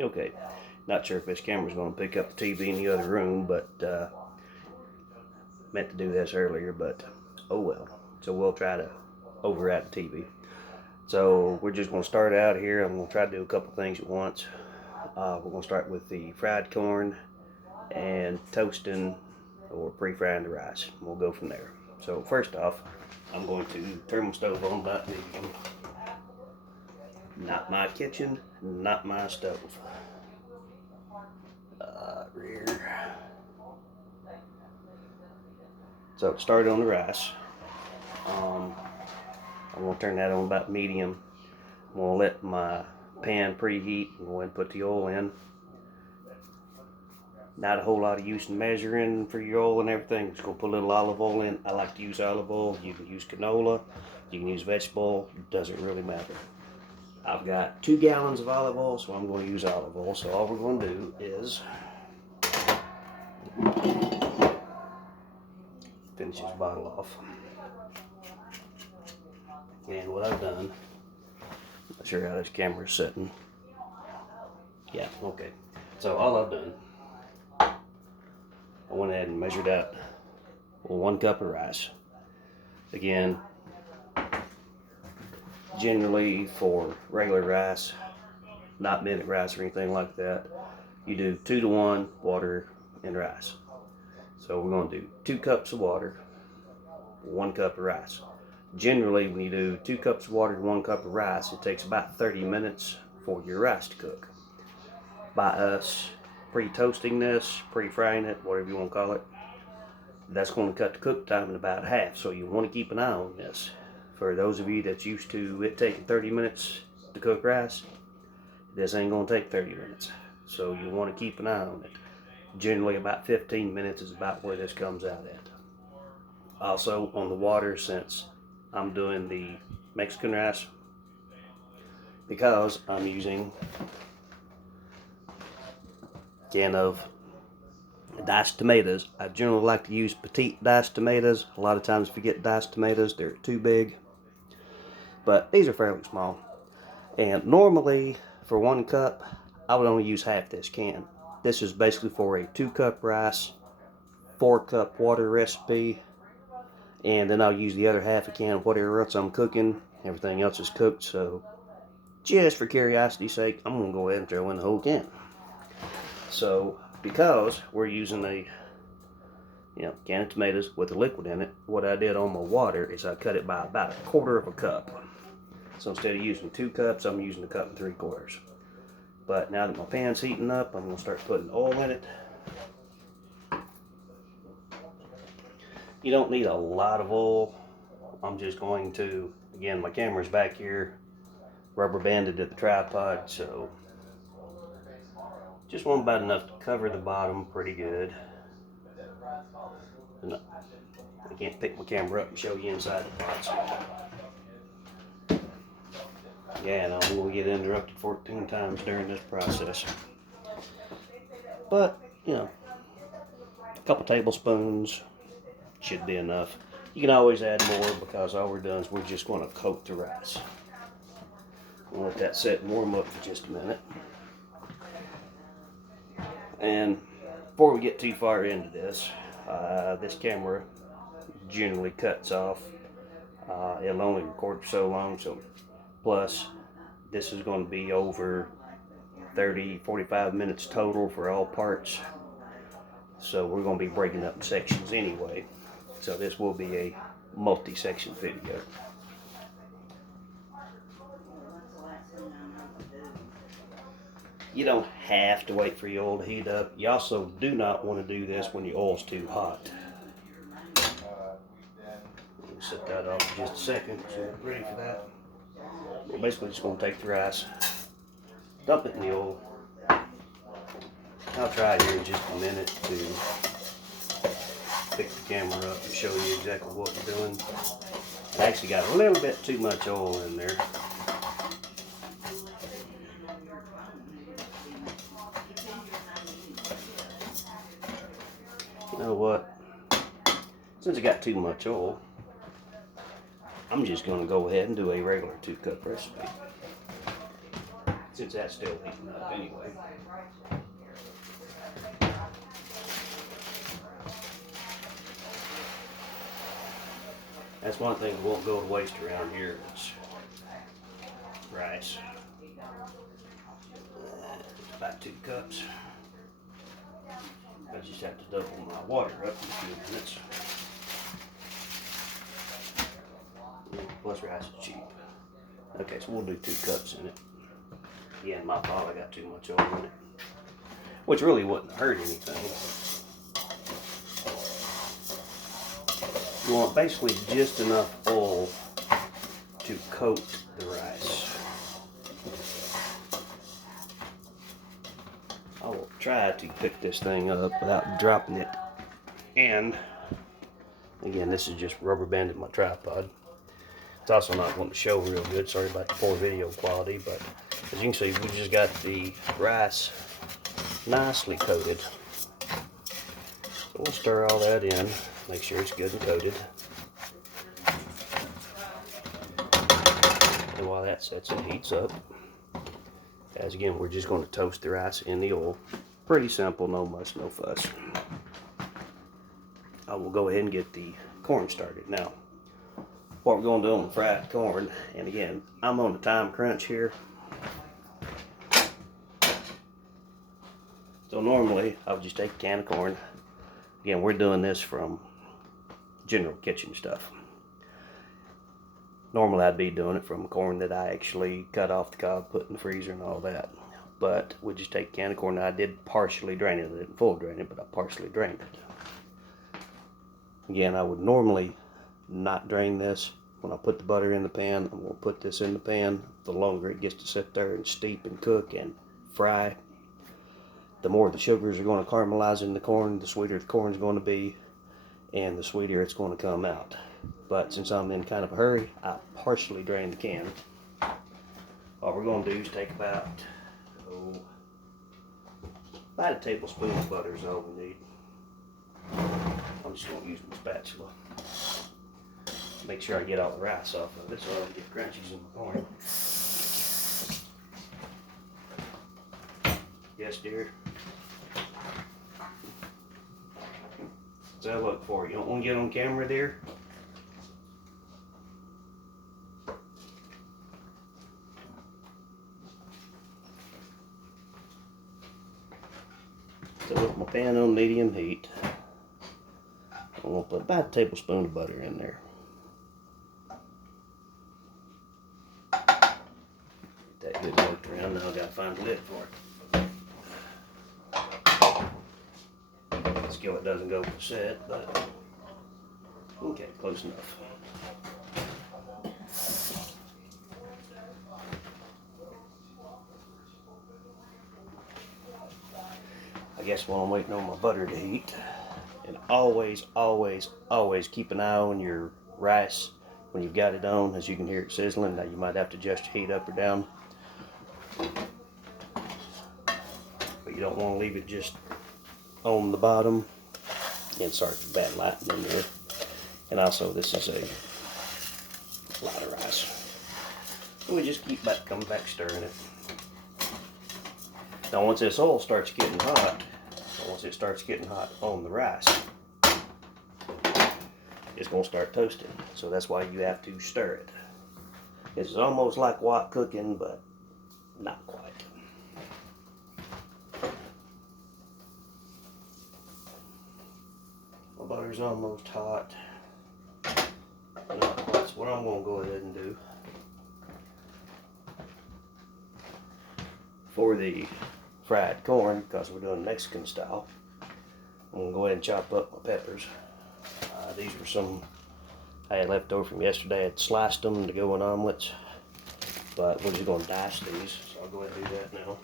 Okay, not sure if this camera's going to pick up the TV in the other room, but meant to do this earlier, but oh well. So we'll try to override the TV. So we're just going to start out here. I'm going to try to do a couple things at once. We're going to start with the fried corn and toasting or pre-frying the rice. We'll go from there. So first off, I'm going to turn my stove on about medium. Not my kitchen, not my stove. Rear. So start on the rice. I'm going to turn that on about medium. I'm going to let my pan preheat and go ahead and put the oil in. Not a whole lot of use in measuring for your oil and everything. Just going to put a little olive oil in. I like to use olive oil. You can use canola. You can use vegetable oil. Doesn't really matter. I've got 2 gallons of olive oil, so I'm going to use olive oil. So all we're going to do is finish this bottle off. And what I've done, not sure how this camera's sitting. Yeah, okay. So all I've done, I went ahead and measured out 1 cup of rice. Again, generally for regular rice, not minute rice or anything like that, you do 2 to 1 water and rice. So we're going to do 2 cups of water, 1 cup of rice. Generally, when you do 2 cups of water and 1 cup of rice, it takes about 30 minutes for your rice to cook. By us pre-toasting this, pre-frying it, whatever you want to call it, that's going to cut the cook time in about half. So you want to keep an eye on this. For those of you that's used to it taking 30 minutes to cook rice, this ain't going to take 30 minutes. So you want to keep an eye on it. Generally about 15 minutes is about where this comes out at. Also on the water, since I'm doing the Mexican rice, because I'm using a can of diced tomatoes. I generally like to use petite diced tomatoes. A lot of times if you get diced tomatoes, they're too big. But these are fairly small. And normally for 1 cup, I would only use half this can. This is basically for a 2 cup rice, 4 cup water recipe. And then I'll use the other half a can of whatever else I'm cooking. Everything else is cooked, so just for curiosity's sake, I'm going to go ahead and throw in the whole can. So, because we're using a can of tomatoes with a liquid in it, what I did on my water is I cut it by about 1/4 cup. So instead of using 2 cups, I'm using 1 3/4 cups. But now that my pan's heating up, I'm going to start putting oil in it. You don't need a lot of oil. I'm just going to, again, my camera's back here, rubber banded to the tripod, so just want about enough to cover the bottom pretty good. And I can't pick my camera up and show you inside the pots. Yeah, and I'm going to get interrupted 14 times during this process. But, a couple tablespoons should be enough. You can always add more because all we're doing is we're just going to coat the rice. We'll let that sit and warm up for just a minute. And before we get too far into this, this camera generally cuts off. It'll only record for so long, so plus this is going to be over 30-45 minutes total for all parts. So we're going to be breaking up in sections anyway. So this will be a multi-section video. You don't have to wait for your oil to heat up. You also do not want to do this when your oil's too hot. We'll set that off for just a second so we're ready for that. We're basically just going to take the rice, dump it in the oil. I'll try here in just a minute to pick the camera up and show you exactly what we're doing. I actually got a little bit too much oil in there. You know what? Since I got too much oil, I'm just going to go ahead and do a regular 2 cup recipe. It's since that's still heating up anyway. That's one thing that won't go to waste around here is rice. It's about 2 cups. I just have to double my water up in a few minutes. Plus rice is cheap. Okay, so we'll do 2 cups in it. Again, my fault, I got too much oil in it. Which really wouldn't hurt anything. You want basically just enough oil to coat the rice. I will try to pick this thing up without dropping it. And again, this is just rubber banded my tripod. It's also not going to show real good. Sorry about the poor video quality, but as you can see, we just got the rice nicely coated. So we'll stir all that in, make sure it's good and coated. And while that sets and heats up, as again, we're just going to toast the rice in the oil. Pretty simple, no muss, no fuss. I will go ahead and get the corn started. Now, what we're going to do on the fried corn, and again, I'm on a time crunch here. So normally, I would just take a can of corn. Again, we're doing this from general kitchen stuff. Normally, I'd be doing it from corn that I actually cut off the cob, put in the freezer and all that. But we just take a can of corn. Now, I did partially drain it. I didn't full drain it, but I partially drained it. Again, I would normally not drain this. When I put the butter in the pan, I'm going to put this in the pan. The longer it gets to sit there and steep and cook and fry, the more the sugars are going to caramelize in the corn, the sweeter the corn is going to be, and the sweeter it's going to come out. But since I'm in kind of a hurry, I partially drain the can. What we're going to do is take about a tablespoon of butter is all we need. I'm just going to use my spatula. Make sure I get all the rice off of it so I don't get crunchies in my corn. Yes, dear. What's that look for? You don't want to get on camera, dear? So with my pan on medium heat, I'm going to put about a tablespoon of butter in there. Get that good worked around. Now I've got to find a lid for it. The skillet doesn't go for set, but okay, close enough. I guess while I'm waiting on my butter to heat, and always, always, always keep an eye on your rice when you've got it on. As you can hear it sizzling, now you might have to adjust your heat up or down. But you don't want to leave it just on the bottom. And sorry for bad lighting in there. And also, this is a lot of rice. And we just keep coming back stirring it. Now once this oil starts getting hot, once it starts getting hot on the rice, it's going to start toasting. So that's why you have to stir it. It's almost like wok cooking, but not quite. My butter's almost hot. Not quite. So what I'm going to go ahead and do for the fried corn, because we're doing Mexican style, I'm going to go ahead and chop up my peppers. These were some I had left over from yesterday. I had sliced them to go in omelets, but we're just going to dice these, so I'll go ahead and do that now.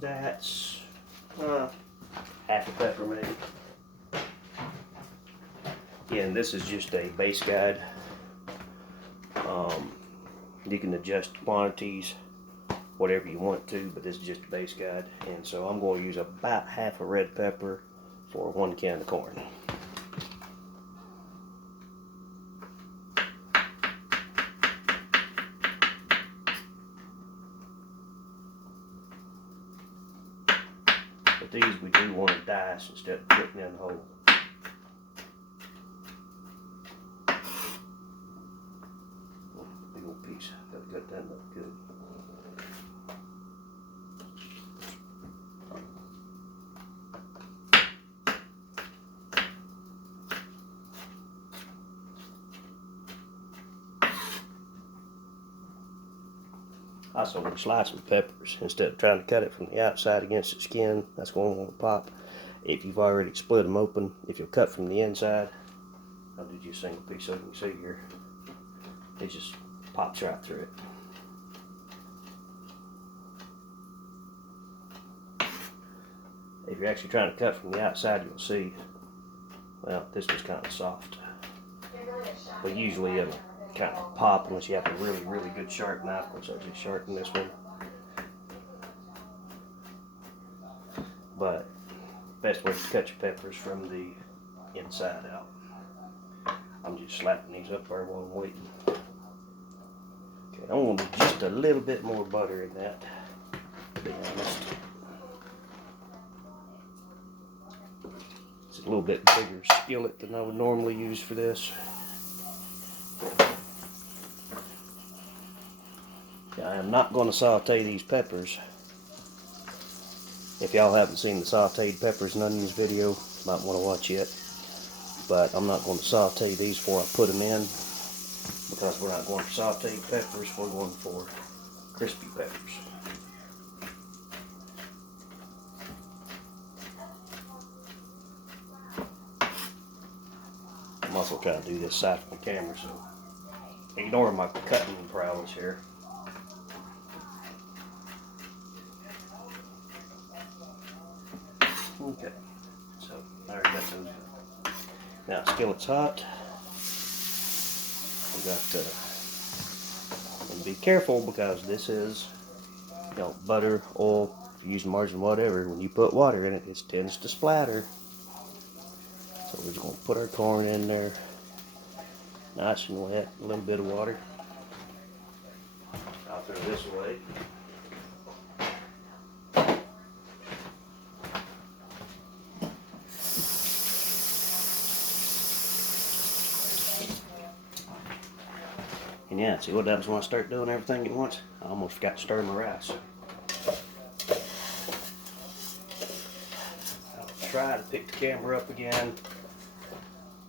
That's half a pepper maybe. Again, this is just a base guide. You can adjust quantities whatever you want to, but this is just a base guide. And so I'm going to use about half a red pepper for 1 can of corn. these we do want to dice instead of putting in whole. Big old piece. Gotta cut that up good. Also, when slicing peppers, instead of trying to cut it from the outside against the skin, that's going to want to pop. If you've already split them open, if you'll cut from the inside, I'll do just a single piece so you can see here. It just pops right through it. If you're actually trying to cut from the outside, you'll see, well, this was kind of soft. But usually it'll kind of pop unless you have a really, really good sharp knife. Of course, I just sharpened this one. But best way to cut your peppers from the inside out. I'm just slapping these up there while I'm waiting. Okay, I want to do just a little bit more butter in that, to be honest. It's a little bit bigger skillet than I would normally use for this. I am not going to saute these peppers. If y'all haven't seen the sauteed peppers and onions video, you might want to watch it. But I'm not going to saute these before I put them in, because we're not going for sauteed peppers, we're going for crispy peppers. I'm also trying to do this side from the camera, so ignore my cutting prowess here. Okay, so I already got those. Now skillet's hot. We got and be careful, because this is, you know, butter, oil, if you use margarine, whatever. When you put water in it, it tends to splatter. So we're just going to put our corn in there, nice and wet, a little bit of water. I'll throw this away. And yeah, see what happens when I start doing everything at once? I almost forgot to stir my rice. I'll try to pick the camera up again.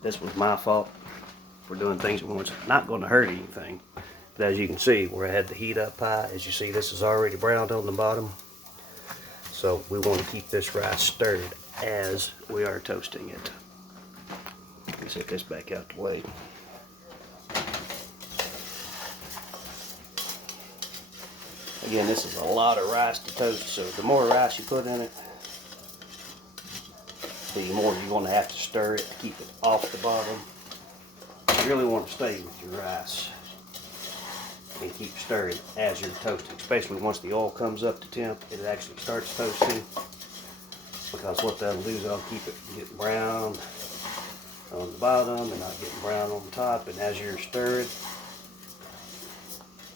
This was my fault for doing things at once. Not going to hurt anything. But as you can see, where I had the heat up high, as you see, this is already browned on the bottom. So we want to keep this rice stirred as we are toasting it. Let me set this back out the way. Again, this is a lot of rice to toast, so the more rice you put in it, the more you're going to have to stir it to keep it off the bottom. You really want to stay with your rice and keep stirring as you're toasting, especially once the oil comes up to temp, it actually starts toasting, because what that'll do is it'll keep it from getting brown on the bottom and not getting brown on the top. And as you're stirring,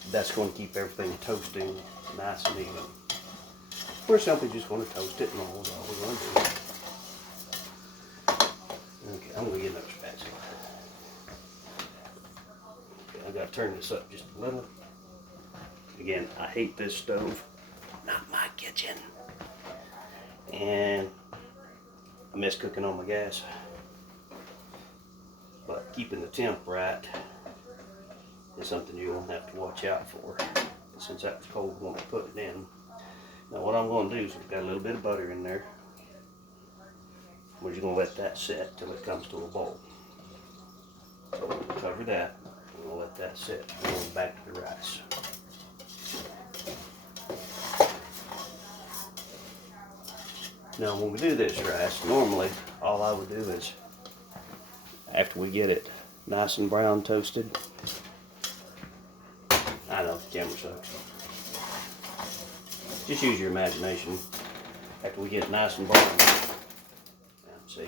that's going to keep everything toasting nice and even. We're simply just going to toast it, and all we're going to do. Okay, I'm going to get another spatula. Okay, I've got to turn this up just a little. Again, I hate this stove. Not my kitchen. And I miss cooking on my gas. But keeping the temp right is something you're going to have to watch out for. Since that was cold when I put it in. Now what I'm going to do is, we've got a little bit of butter in there. We're just going to let that set till it comes to a boil. So we'll cover that, and we'll let that sit. We're going back to the rice. Now when we do this rice, normally all I would do is, after we get it nice and brown toasted, I know, the camera sucks. Just use your imagination. After we get it nice and brown, see,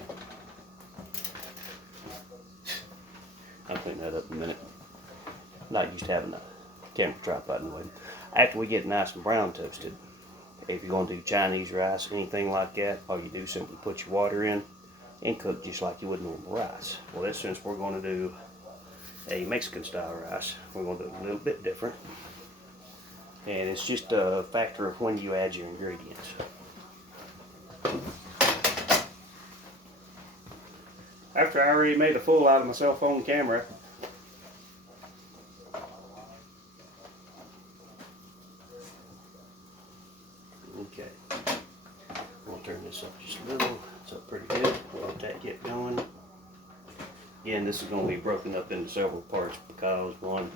I'll clean that up in a minute. Not used to having a camera tripod anyway. After we get it nice and brown toasted, If you're going to do Chinese rice, anything like that, all you do is simply put your water in and cook just like you would normal rice. Well, this, since we're going to do a Mexican style rice, we're going to do it a little bit different. And it's just a factor of when you add your ingredients. After I already made a fool out of my cell phone camera, okay, I'm going to turn this up just a little. It's up pretty good. We'll let that get going. Again, this is going to be broken up into several parts because one,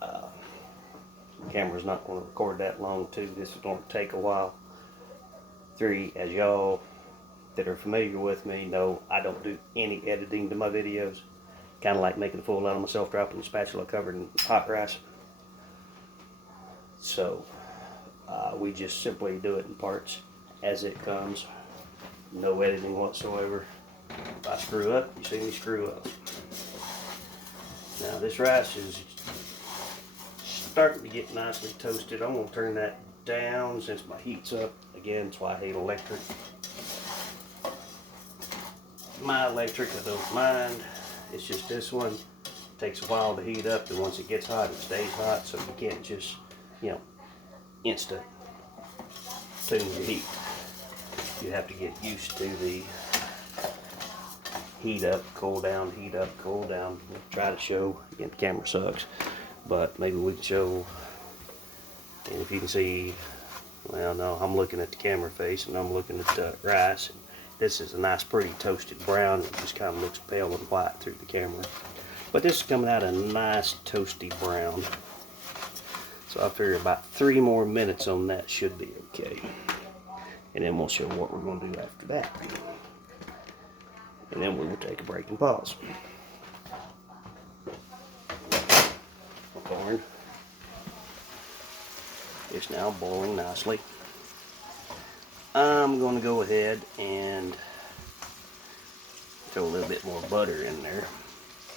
the camera's not going to record that long. Two, this is going to take a while. Three, as y'all that are familiar with me know, I don't do any editing to my videos. Kind of like making a fool out of myself, dropping the spatula covered in hot rice. So we just simply do it in parts as it comes. No editing whatsoever. If I screw up, you see me screw up. Now this rice is starting to get nicely toasted. I'm going to turn that down since my heat's up. Again, that's why I hate electric. My electric, I don't mind. It's just this one takes a while to heat up, and once it gets hot, it stays hot, so you can't just, instant tune your heat. You have to get used to the heat up, cool down, heat up, cool down. We'll try to show, again, the camera sucks, but maybe we can show, and if you can see, well, no, I'm looking at the camera face, and I'm looking at the rice. This is a nice, pretty toasted brown. It just kind of looks pale and white through the camera. But this is coming out a nice, toasty brown. So I figure about 3 more minutes on that should be okay. And then we'll show what we're going to do after that. And then we will take a break and pause. The corn is now boiling nicely. I'm going to go ahead and throw a little bit more butter in there.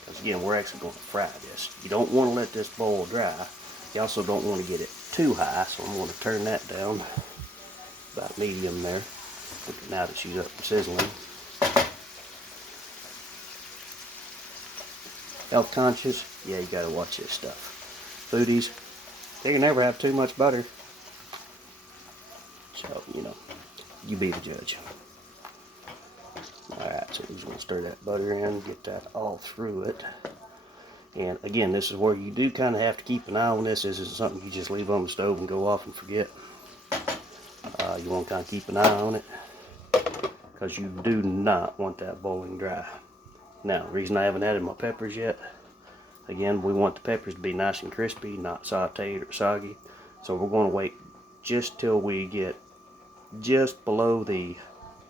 Because again, we're actually going to fry this. You don't want to let this boil dry. You also don't want to get it too high, so I'm going to turn that down about medium there. Now that she's up and sizzling. Health conscious, yeah, you got to watch this stuff. Foodies, they can never have too much butter. So, you be the judge. Alright, so we're just going to stir that butter in, get that all through it. And again, this is where you do kind of have to keep an eye on this. This isn't something you just leave on the stove and go off and forget. You want to kind of keep an eye on it, because you do not want that boiling dry. Now, the reason I haven't added my peppers yet, again, we want the peppers to be nice and crispy, not sauteed or soggy. So we're going to wait just till we get just below the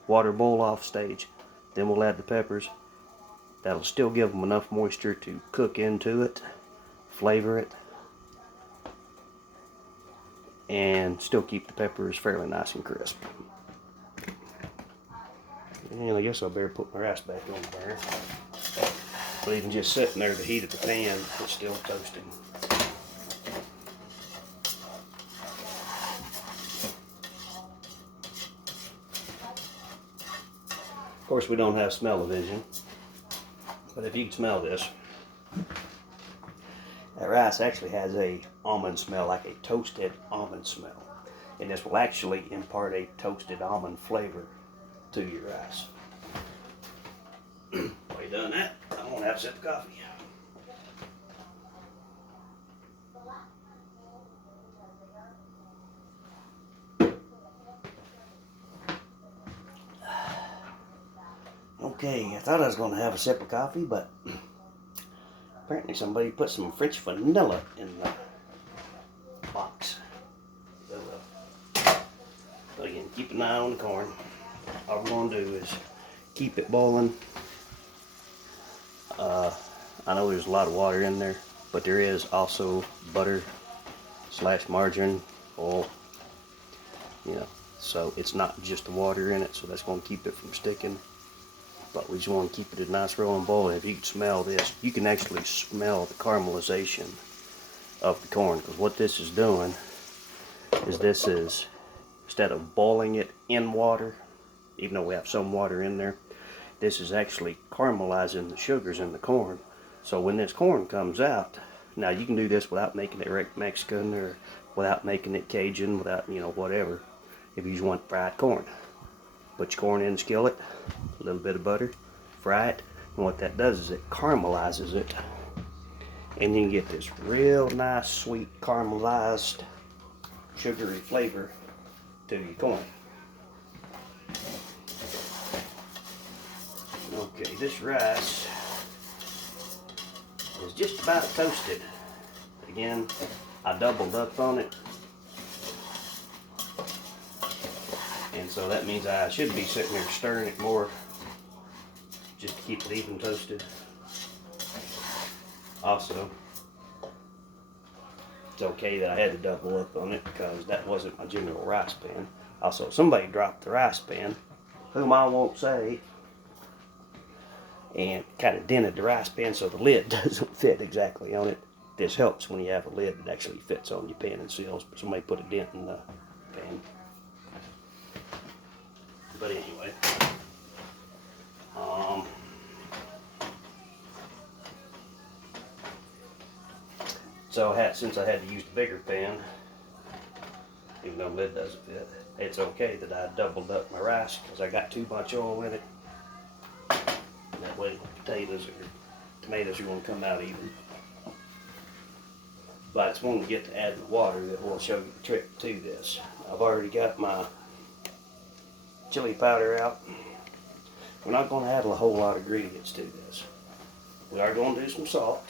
water boil off stage. Then we'll add the peppers. That'll still give them enough moisture to cook into it, flavor it, and still keep the peppers fairly nice and crisp. And I guess I better put my rice back on there. But even just sitting there, the heat of the pan is still toasting. Of course, we don't have smell-o-vision, but if you can smell this, that rice actually has a almond smell, like a toasted almond smell. And this will actually impart a toasted almond flavor to your rice. While you've done that, I'm going to have a sip of coffee. Okay, I thought I was going to have a sip of coffee, but apparently somebody put some French vanilla in the box. So again, keep an eye on the corn. All we're going to do is keep it boiling. I know there's a lot of water in there, but there is also butter / margarine, oil, so it's not just the water in it, so that's going to keep it from sticking. But we just want to keep it a nice rolling boil. And if you can smell this, you can actually smell the caramelization of the corn, because what this is doing is this is instead of boiling it in water, even though we have some water in there, this is actually caramelizing the sugars in the corn. So when this corn comes out, now you can do this without making it Mexican or without making it Cajun, without, whatever. If you just want fried corn, put your corn in the skillet, a little bit of butter, fry it, and what that does is it caramelizes it, and you get this real nice, sweet, caramelized, sugary flavor to your corn. Okay, this rice is just about toasted. Again, I doubled up on it, and so that means I should be sitting there stirring it more just to keep it even toasted. Also, it's okay that I had to double up on it because that wasn't my general rice pan. Also, somebody dropped the rice pan, whom I won't say, and kind of dented the rice pan so the lid doesn't fit exactly on it. This helps when you have a lid that actually fits on your pan and seals, but somebody put a dent in the pan. But anyway, so since I had to use the bigger pan, even though the lid doesn't fit, it's okay that I doubled up my rice because I got too much oil in it. That way tomatoes are going to come out even. But it's when we get to add the water that we'll show you the trick to this. I've already got my chili powder out. We're not going to add a whole lot of ingredients to this. We are going to do some salt.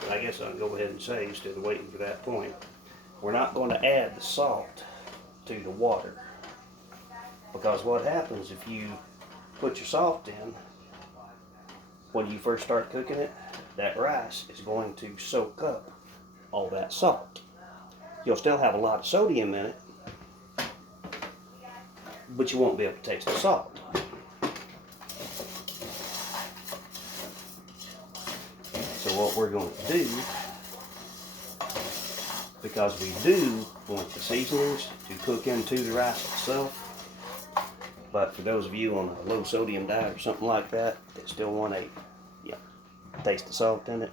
But I guess I'll go ahead and say, instead of waiting for that point, we're not going to add the salt to the water. Because what happens if you put your salt in, when you first start cooking it, that rice is going to soak up all that salt. You'll still have a lot of sodium in it, but you won't be able to taste the salt. So what we're going to do, because we do want the seasonings to cook into the rice itself, but for those of you on a low sodium diet or something like that still want a taste the salt in it,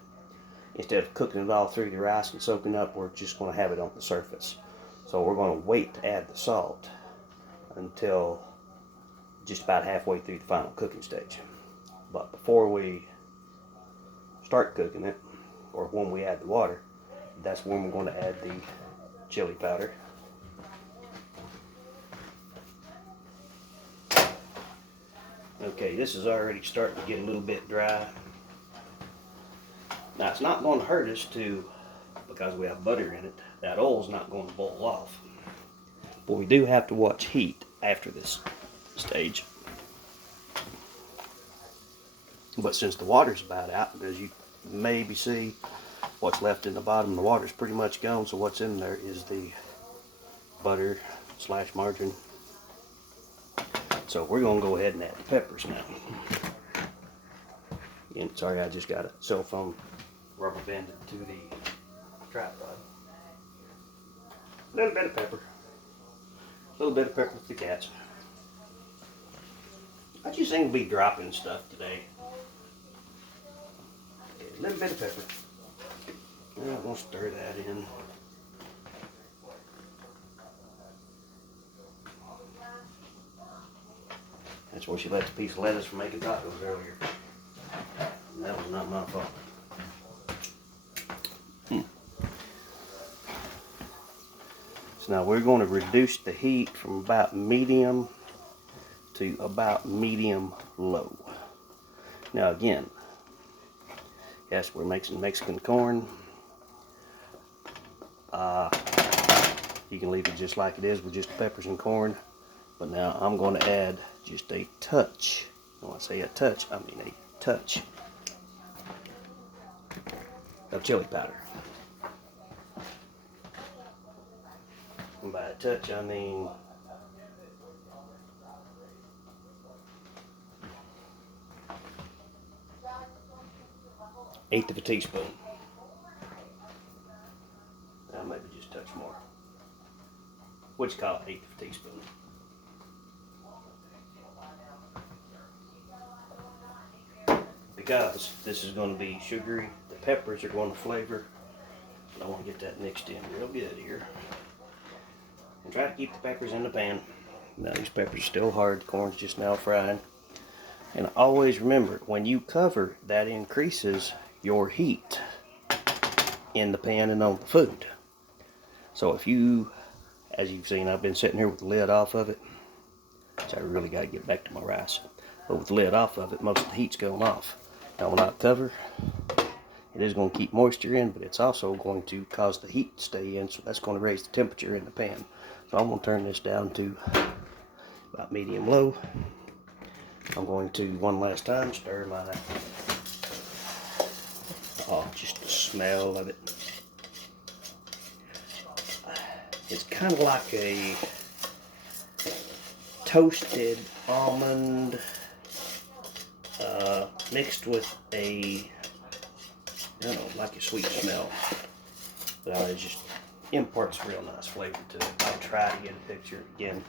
instead of cooking it all through the rice and soaking up, we're just going to have it on the surface. So we're going to wait to add the salt until just about halfway through the final cooking stage. But before we start cooking it, or when we add the water, that's when we're going to add the chili powder. Okay, this is already starting to get a little bit dry. Now it's not going to hurt us because we have butter in it, that oil's not going to boil off. But we do have to watch heat after this stage. But since the water's about out, as you maybe see, what's left in the bottom, the water's pretty much gone, so what's in there is the butter / margarine. So we're going to go ahead and add the peppers now. And sorry, I just got a cell phone rubber banded to the tripod. A little bit of pepper. A little bit of pepper for the cats. I just seem to be dropping stuff today. A little bit of pepper. And I'm going to stir that in. That's where she left a piece of lettuce from making tacos earlier. And that was not my fault. So now we're going to reduce the heat from about medium to about medium low. Now again, yes, we're making Mexican corn. You can leave it just like it is with just peppers and corn. But now I'm going to add just a touch. When I say a touch, I mean a touch of chili powder. And by a touch, I mean eighth of a teaspoon. Now maybe just a touch more. which is called 1/8 teaspoon. Because this is going to be sugary, the peppers are going to flavor. I want to get that mixed in real good here. And try to keep the peppers in the pan. Now these peppers are still hard, the corn's just now frying. And always remember, when you cover, that increases your heat in the pan and on the food. So if you, as you've seen, I've been sitting here with the lid off of it, which I really got to get back to my rice. But with the lid off of it, most of the heat's going off. Now when I cover, it is going to keep moisture in, but it's also going to cause the heat to stay in, so that's going to raise the temperature in the pan. So I'm going to turn this down to about medium low. I'm going to, one last time, stir my, just the smell of it. It's kind of like a toasted almond mixed with a, I don't know, like a sweet smell. But it just imparts a real nice flavor to it. I'll try to get a picture. Again,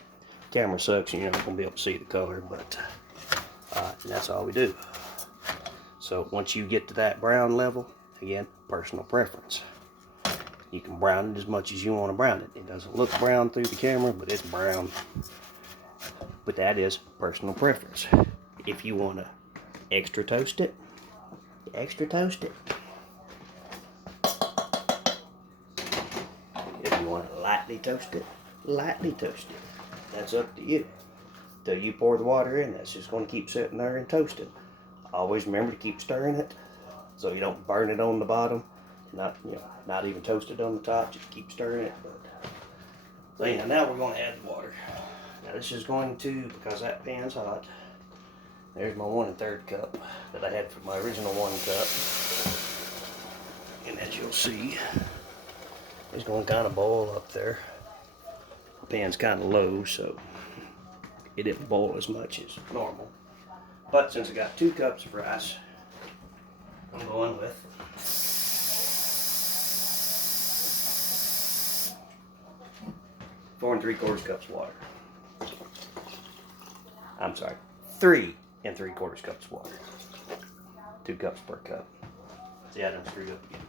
camera sucks and you're not going to be able to see the color, but and that's all we do. So once you get to that brown level, again, personal preference. You can brown it as much as you want to brown it. It doesn't look brown through the camera, but it's brown. But that is personal preference. If you want to extra toast it, extra toast it. If you want to lightly toast it, lightly toast it. That's up to you. Till you pour the water in, that's just going to keep sitting there and toasting. Always remember to keep stirring it so you don't burn it on the bottom. Not even toasted on the top, just keep stirring it. So yeah, now we're going to add the water. Now this is going to, because that pan's hot, there's my 1 1/3 cup that I had for my original 1 cup. And as you'll see, it's going to kind of boil up there. The pan's kind of low, so it didn't boil as much as normal. But since I got 2 cups of rice, I'm going with 4 3/4 cups of water. I'm sorry, 3 3/4 cups of water. 2 cups per cup. See, I done screwed up again.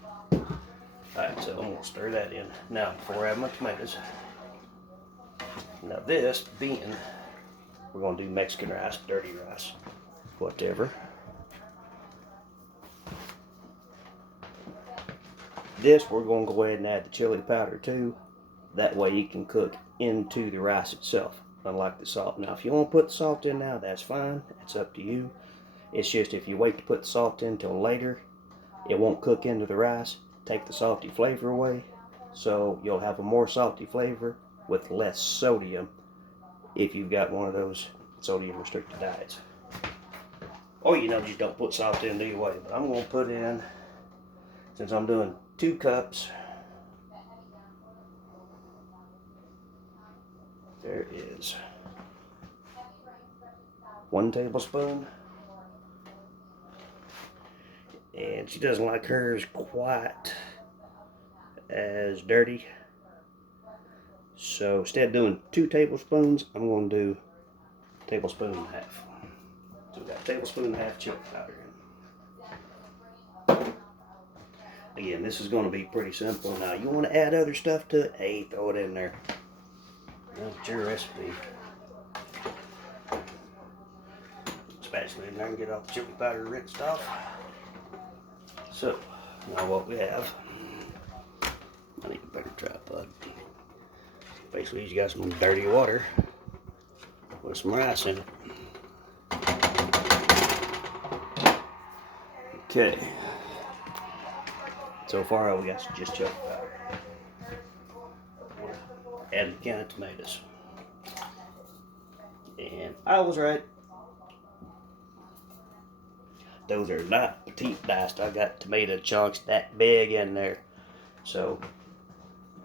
Alright, so I'm going to stir that in. Now, before I add my tomatoes, now this being, we're going to do Mexican rice, dirty rice, whatever. This, we're going to go ahead and add the chili powder too. That way you can cook into the rice itself, unlike the salt. Now, if you want to put the salt in now, that's fine. It's up to you. It's just if you wait to put the salt in until later, it won't cook into the rice, take the salty flavor away. So you'll have a more salty flavor with less sodium if you've got one of those sodium restricted diets. Or just don't put salt in either way. But I'm going to put in, since I'm doing 2 cups, there is 1 tablespoon. And she doesn't like hers quite as dirty. So instead of doing 2 tablespoons, I'm going to do 1.5 tablespoons. So we've got 1.5 tablespoons chili powder in. Again, this is going to be pretty simple. Now, you want to add other stuff to it, hey, throw it in there. That's your recipe. Spatula in there and get all the chili powder rinsed off. So, now what we have, I need a better tripod. Basically, you got some dirty water with some rice in it. Okay. So far, we got just chili powder. Add a can of tomatoes. And I was right. Those are not petite diced. I got tomato chunks that big in there. So,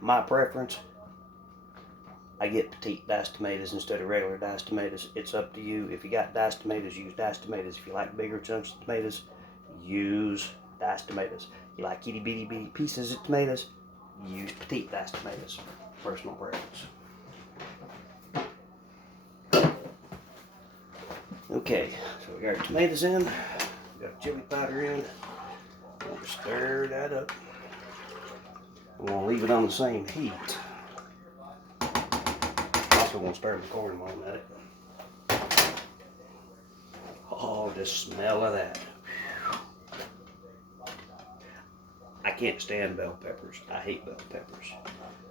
my preference, I get petite diced tomatoes instead of regular diced tomatoes. It's up to you. If you got diced tomatoes, use diced tomatoes. If you like bigger chunks of tomatoes, use diced tomatoes. If you like itty bitty pieces of tomatoes, use petite diced tomatoes. Personal preference. Okay, so we got our tomatoes in, we got chili powder in. We'll stir that up. I'm gonna leave it on the same heat. Also gonna stir the corn while I'm at it. Oh, the smell of that. I can't stand bell peppers. I hate bell peppers.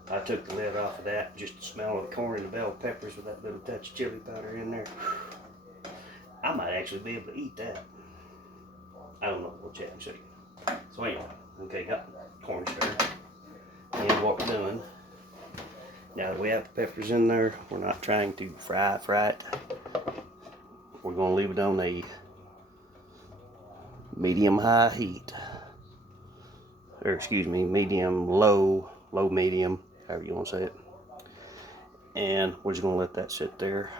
I took the lid off of that, just the smell of the corn and the bell peppers with that little touch of chili powder in there. I might actually be able to eat that. I don't know, we'll check and see. So anyway, okay, got the corn stirred. And what we're doing, now that we have the peppers in there, we're not trying to fry it. We're gonna leave it on a medium-high heat. Or excuse me, medium-low, low-medium, however you want to say it. And we're just gonna let that sit there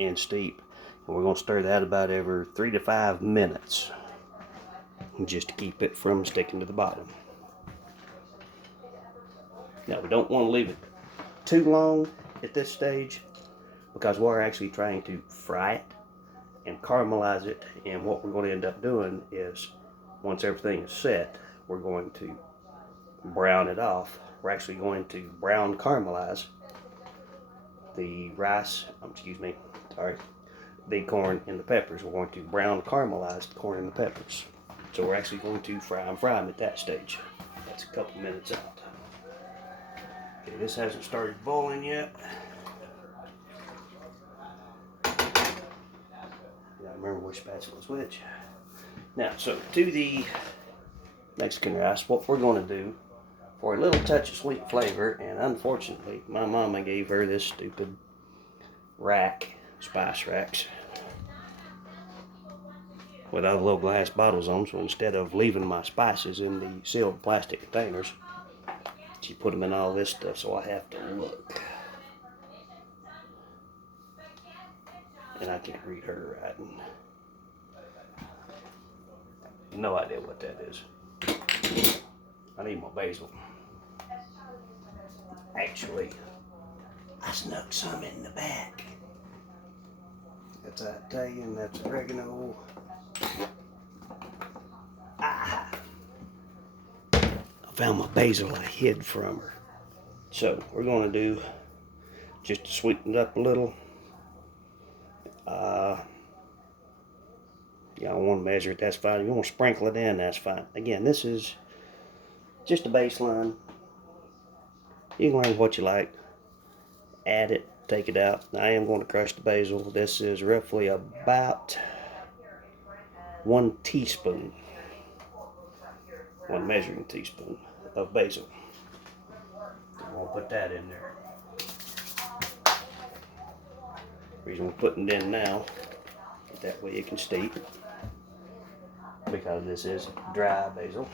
and steep. And we're gonna stir that about every 3 to 5 minutes, just to keep it from sticking to the bottom. Now we don't want to leave it too long at this stage, because we're actually trying to fry it and caramelize it. And what we're going to end up doing is, once everything is set, we're going to brown it off. We're actually going to brown caramelize the the corn and the peppers. We're going to brown caramelize the corn and the peppers. So we're actually going to fry them at that stage. That's a couple minutes out. Okay, this hasn't started boiling yet. Gotta remember which spatula is which. Now, so to the Mexican rice, what we're going to do for a little touch of sweet flavor, and unfortunately, my mama gave her this stupid spice racks, with all the little glass bottles on them. So instead of leaving my spices in the sealed plastic containers, she put them in all this stuff, so I have to look. And I can't read her writing. No idea what that is. I need my basil. Actually, I snuck some in the back. That's Italian, that's oregano. I found my basil I hid from her. So we're going to do, just to sweeten it up a little. You don't want to measure it, that's fine. If you want to sprinkle it in, that's fine. Again, this is just a baseline. You can learn what you like. Add it, take it out. I am going to crush the basil. This is roughly about 1 teaspoon, 1 measuring teaspoon of basil. I'm going to put that in there. The reason we're putting it in now, that way it can steep, because this is dry basil.